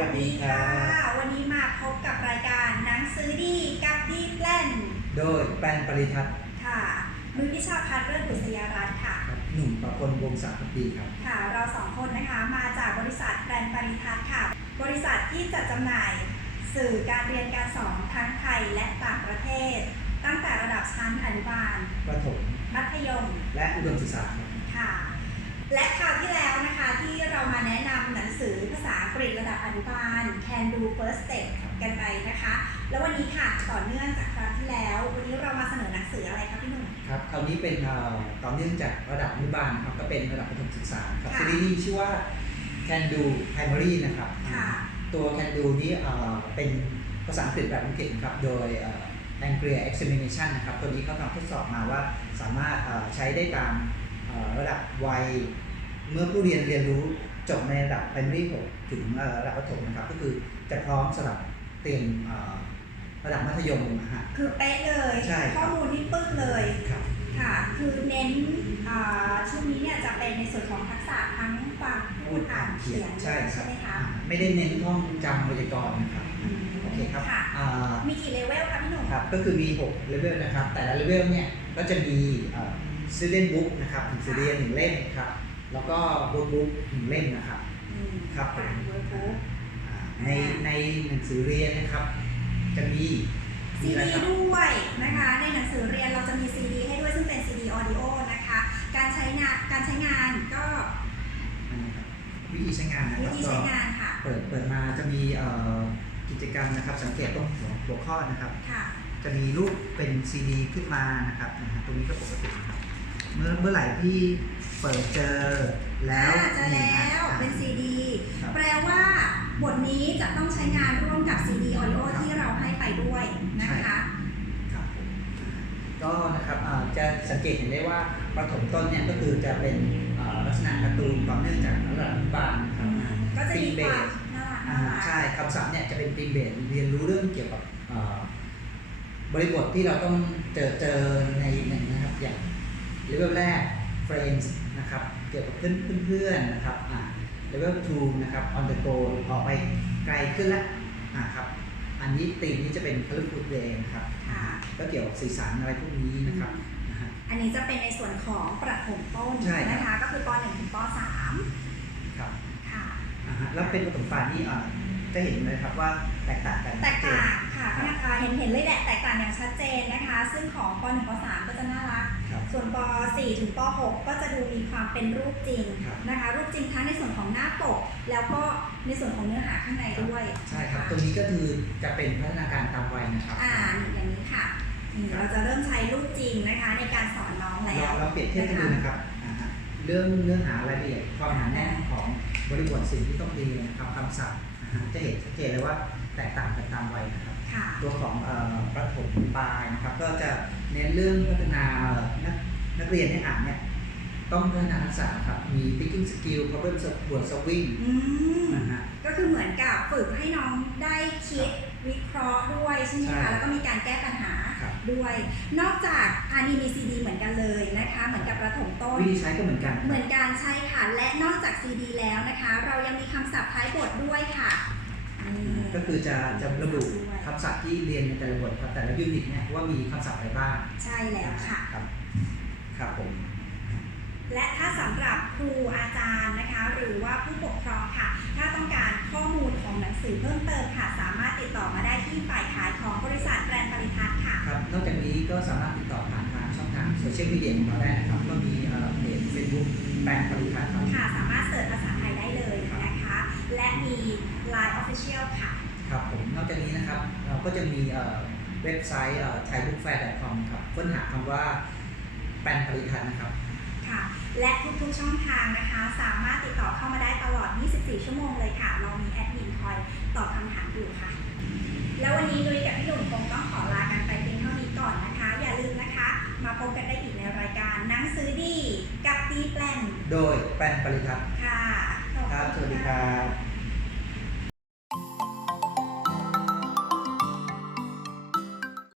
วัสดีค่ะ วันนี้มาพบกับรายการหนังสือดีกับดีแปลนโดยแปลนปริทัศน์ค่ะนุ้ยพิชาพัฒน์เลิศบุษยรัตน์ค่ะครับหนุ่มประพลวงศักดิ์ปีครับ ค่ะ เราสองคนนะคะมาจากบริษัทแปลนปริทัศน์ค่ะ บริษัทที่จัดจำหน่าย สื่อการเรียนการสอนทั้งไทยและต่างประเทศ ตั้งแต่ระดับชั้นอนุบาลประถม มัธยม และอุดมศึกษาครับค่ะ และคราวที่แล้วนะคะที่เรามาแนะนำหนังสือภาษาอังกฤษระดับอนุบาล Can Do First Step กันไปนะคะ แล้ววันนี้ค่ะต่อเนื่องจากคราวที่แล้ว วันนี้เรามาเสนอหนังสืออะไรคะพี่หนุ่ม ครับคราวนี้เป็นเอ่อต่อเนื่องจากระดับอนุบาลครับก็เป็นระดับประถมศึกษาครับค่ะ ซีรีส์นี้ชื่อว่า Can Do Primary นะครับค่ะ ตัว Can Do นี้เอ่อเป็นภาษาอังกฤษแบบอังกฤษครับโดยเอ่อ Anglia Examination นะครับตัวนี้เขาทำทดสอบมาว่าสามารถเอ่อใช้ได้ตามเอ่อ ระดับวัย เมื่อผู้เรียนเรียนรู้จบในระดับ primary 6ถึงเอ่อระดับประถมนะครับ ก็คือจะพร้อมสำหรับเตรียมเอ่อระดับมัธยมนะฮะคือเป๊ะเลยใช่ครับข้อมูลที่ปึ๊กเลยครับค่ะ คือเน้นอ่าชุดนี้เนี่ยจะเป็นในส่วนของทักษะทั้งฟังพูดอ่านเขียนใช่ครัใช่บไหมคะอ่าไม่ได้เน้นท่องจำไวยากรณ์นะครับอืมโอเคครับค่ะอ่ามีกี่เลเวลคะพี่หนุ่มครับก็คือมี 6 เลเวลนะครับ แต่ละเลเวลเนี่ยก็จะมี เอ่อ student book นะครับหนังสือเรียนหนึ่งเล่มครับ แล้วก็ workbook หนึ่งเล่มนะครับ อืมครับผมอ่านเวิร์กบุ๊ก อ่าในในหนังสือเรียนนะครับ จะมีซีมีอะไรดีครับ ด้วยนะคะ ในหนังสือเรียนเราจะมีซีดีให้ด้วยซึ่งเป็นซีดีออดิโอนะคะ การใช้งานการใช้งานก็อันนี้ครับวิธีใช้งานนะควิรับธีใช้งานค่ะเปิดเปิดมาจะมีเอ่อกิจกรรมนะครับ สังเกตตรงหัวหัวข้อนะครับ ค่ะ จะมีรูปเป็นซีดีขึ้นมานะครับนะฮะตรงนี้ก็ปกตินะครับ เมื่อเมื่อไหร่ที่เปิดเจอแล้วอ่าเจอแล้วอ่าเป็นซีดี ครับ แปลว่าบทนี้จะต้องใช้งานร่วมกับซีดีออดิโอครับที่เราให้ไปด้วยนะคะ ครับผมก็นะครับอ่าจะสังเกตเห็นได้ว่าประถมต้นเนี่ยก็คือจะเป็นอ่าลักษณะการ์ตูนต่อเนื่องจากระดับอนุบาลนะครับก็จะมีธีมเบความสน่ารักอ่าน่ารัก ใช่คำศัพท์เนี่ยจะเป็นธีมเบสเรียนรู้เรื่องเกี่ยวกับอ่าบริบทที่เราต้องเจอเจอในหนึ่งนะครับอย่างเลเวลแรก friends นะครับเกี่ยวกับเพื่อนเพื่อนๆนะครับอ่าเลเวล2นะครับ on the go ออกไปไกลขึ้นแล้วอ่าครับอันนี้ธีมนี้จะเป็น colorful day นะครับค่ะ ก็เกี่ยวกับสีสันอะไรพวกนี้นะครับนะฮะ อันนี้จะเป็นในส่วนของประถมต้นใช่ครับ นะคะ ก็คือป .1 ถึงป ครับ .3 ค่ะ อ่าฮะแล้วเป็นประถมปลายนี่อ่าจะเห็นเลยครับว่าแตกต่างกันแตกต่างค่ะชัดเจนนะคะเห็นเห็นเลยแหละแตกต่างอย่างชัดเจนนะคะ ซึ่งของป .1 ป .3 ก็จะน่ารัก ครับ ส่วนป .4 ถึงป .6 ก็จะดูมีความเป็นรูปจริงครับนะคะ รูปจริงทั้งในส่วนของหน้าปก แล้วก็ในส่วนของเนื้อหาข้างในด้วยใช่ครับ นะะตัวนี้ก็คือจะเป็นพัฒนาการตามวัยนะครับ อ่าอย่างนี้ค่ะอืมครับ เราจะเริ่มใช้รูปจริงนะคะในการสอนน้องแล้เราวเราเปรียบเทียบกันดูนะครับอ่าฮะเรื่องเนื้อหารายละเอียดความหนาแน่นของบริบทสิ่งที่ต้องเรียนนะครับคำศัพท์นะฮะจะเห็นชัดเจนเลยว่าแตกต่างกันตามวัยนะครับค่ะ ตัวของเอ่อประถมปลายนะครับ ก็จะเน้นเรื่องพัฒนาเอ่อนักนักเรียนให้อ่านเนี่ยต้องพัฒนาทักษะครับ มี thinking skill problem solving อืมนะฮะก็คือเหมือนกับฝึกให้น้องได้คิดวิเคราะห์ด้วยใช่ไหมใช่คะแล้วก็มีการแก้ปัญหาครับด้วย นอกจากอันนี้มีซีดีเหมือนกันเลยนะคะ เหมือนกับประถมต้นวิธีใช้ก็เหมือนกัน เหมือนกันใช่ค่ะ และนอกจากซีดีแล้วนะคะ เรายังมีคำศัพท์ท้ายบทด้วยค่ะนี่ ก็คือจะจะระบุด้วยคำศัพท์ที่เรียนในแต่ละบทครับแต่ละยูนิตเนี่ยว่ามีคำศัพท์อะไรบ้างใช่แล้วค่ะ ครับครับผมและถ้าสำหรับครูอาจารย์นะคะ หรือว่าผู้ปกครองค่ะ ถ้าต้องการข้อมูลของหนังสือเพิ่มเติมค่ะ สามารถติดต่อมาได้ที่ฝ่ายขายของบริษัทแบรนด์ปริทัศน์ค่ะครับนอกจากนี้ก็สามารถติดต่อผ่านทางช่องทางโซเชียลมีเดียของเราได้นะครับก็มีเอ่อเพจเฟซบุ๊กแปลงปริพัฒน์ครับค่ะ สามารถเสิร์ชภาษาไทยได้เลยนะคะ และมี Line Official ค่ะ ครับผมนอกจากนี้นะครับเราก็จะมีเอ่อเว็บไซต์เอ่อ thaibookfair.com ครับค้นหาคำว่าแปลงปริพัฒน์นะครับค่ะ และทุกๆช่องทางนะคะ สามารถติดต่อเข้ามาได้ตลอด 24 ชั่วโมงเลยค่ะ เรามีแอดมินคอยตอบคำถามอยู่ค่ะ แล้ววันนี้นุ้ยกับพี่หนุ่มคงต้องขอลากันไปเพียงเท่านี้ก่อนนะคะ อย่าลืมนะคะ มาพบกันได้อีกในรายการหนังสือดี กับตีแปลนโดยแปลงปริพัฒน์ค่ะขอบณครับสวัสดีครับ